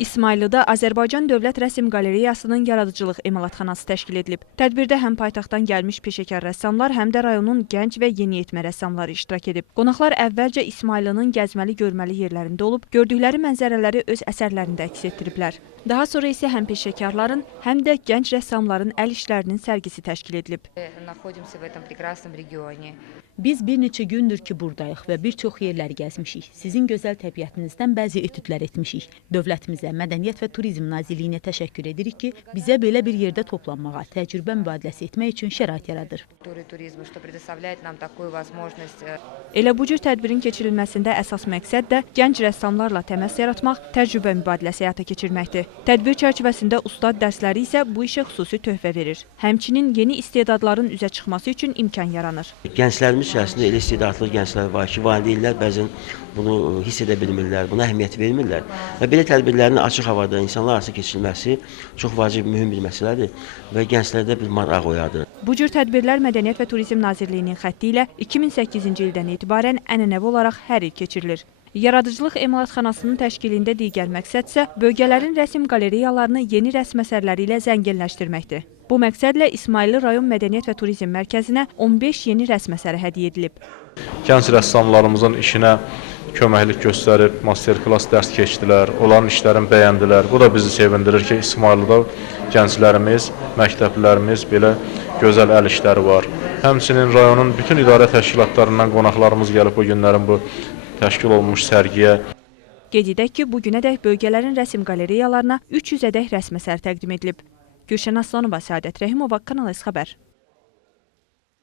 İsmayılıda Azərbaycan Dövlət Rəsm Qalereyasının yaradıcılıq emalatxanası təşkil edilib. Tədbirdə həm paytaxtdan gəlmiş peşəkar rəssamlar, həm də rayonun gənc və yeniyetmə rəssamları iştirak edib. Qonaqlar əvvəlcə İsmayılının gəzməli görməli yerlərində olub, gördükləri mənzərələri öz əsərlərində əks etdiriblər. Daha sonra isə həm peşəkarların, həm də gənc rəssamların əl işlərinin sərgisi təşkil edilib. Biz bir neçə gündür ki buradayıq və bir çox yerləri gəzmişik. Sizin gözəl təbiətinizdən bəzi etüdlər etmişik. Dövlətimizə, Mədəniyyət və Turizm Nazirliyinə təşəkkür edirik ki, bizə belə bir yerdə toplanmağa, təcrübə mübadiləsi etmək üçün şərait yaradır. Elə bu cür tədbirin keçirilməsində əsas məqsəd də gənc rəssamlarla təmas yaratmaq, təcrübə mübadiləsi həyata keçirməkdir. Tədbir çərçivəsində ustad dərsləri isə bu işə xüsusi töhfə verir. Həmçinin yeni istedadların üzə çıxması üçün imkan yaranır. Gənclərimiz içərisində elə istedadlı gənclər var ki, valideynlər bəzən bunu hiss edə bilmirlər, buna əhəmiyyət vermirlər. Və belə tədbirlərin açıq havada insanlar arasında keçirilməsi çox vacib, mühüm bir məsələdir və gənclərdə bir maraq oyadır. Bu cür tədbirlər Mədəniyyət və Turizm Nazirliyinin xətti ilə 2008-ci ildən etibarən ənənəvi olaraq hər il keçirilir. Yaradıcılıq emalatxanasının təşkilində digər məqsəd isə bölgələrin rəsm qalereyalarını yeni rəsm əsərləri ilə zənginləşdirməkdir. Bu məqsədlə İsmayıllı rayon Mədəniyyət və Turizm Mərkəzinə 15 yeni rəsm əsəri hədiyyə edilib. Gənc rəssamlarımızın işinə köməklik göstərib, master-klass dərs keçdilər, onların işlərini bəyəndilər. Bu da bizi sevindirir ki, İsmayıllıda gənclərimiz, məktəblərimiz belə gözəl əl işləri var. Həmçinin rayonun bütün idarə təşkilatlarından qonaqlarımız gəlib bu günlərin bu təşkil olunmuş sərgiyə. Qeyd edək ki, bugünədək bölgələrin rəsm qalereyalarına 300-ədək rəsm əsər təqdim edilib. Gülşən Aslanova, Səadət Rəhimova, Kanal S xəbər.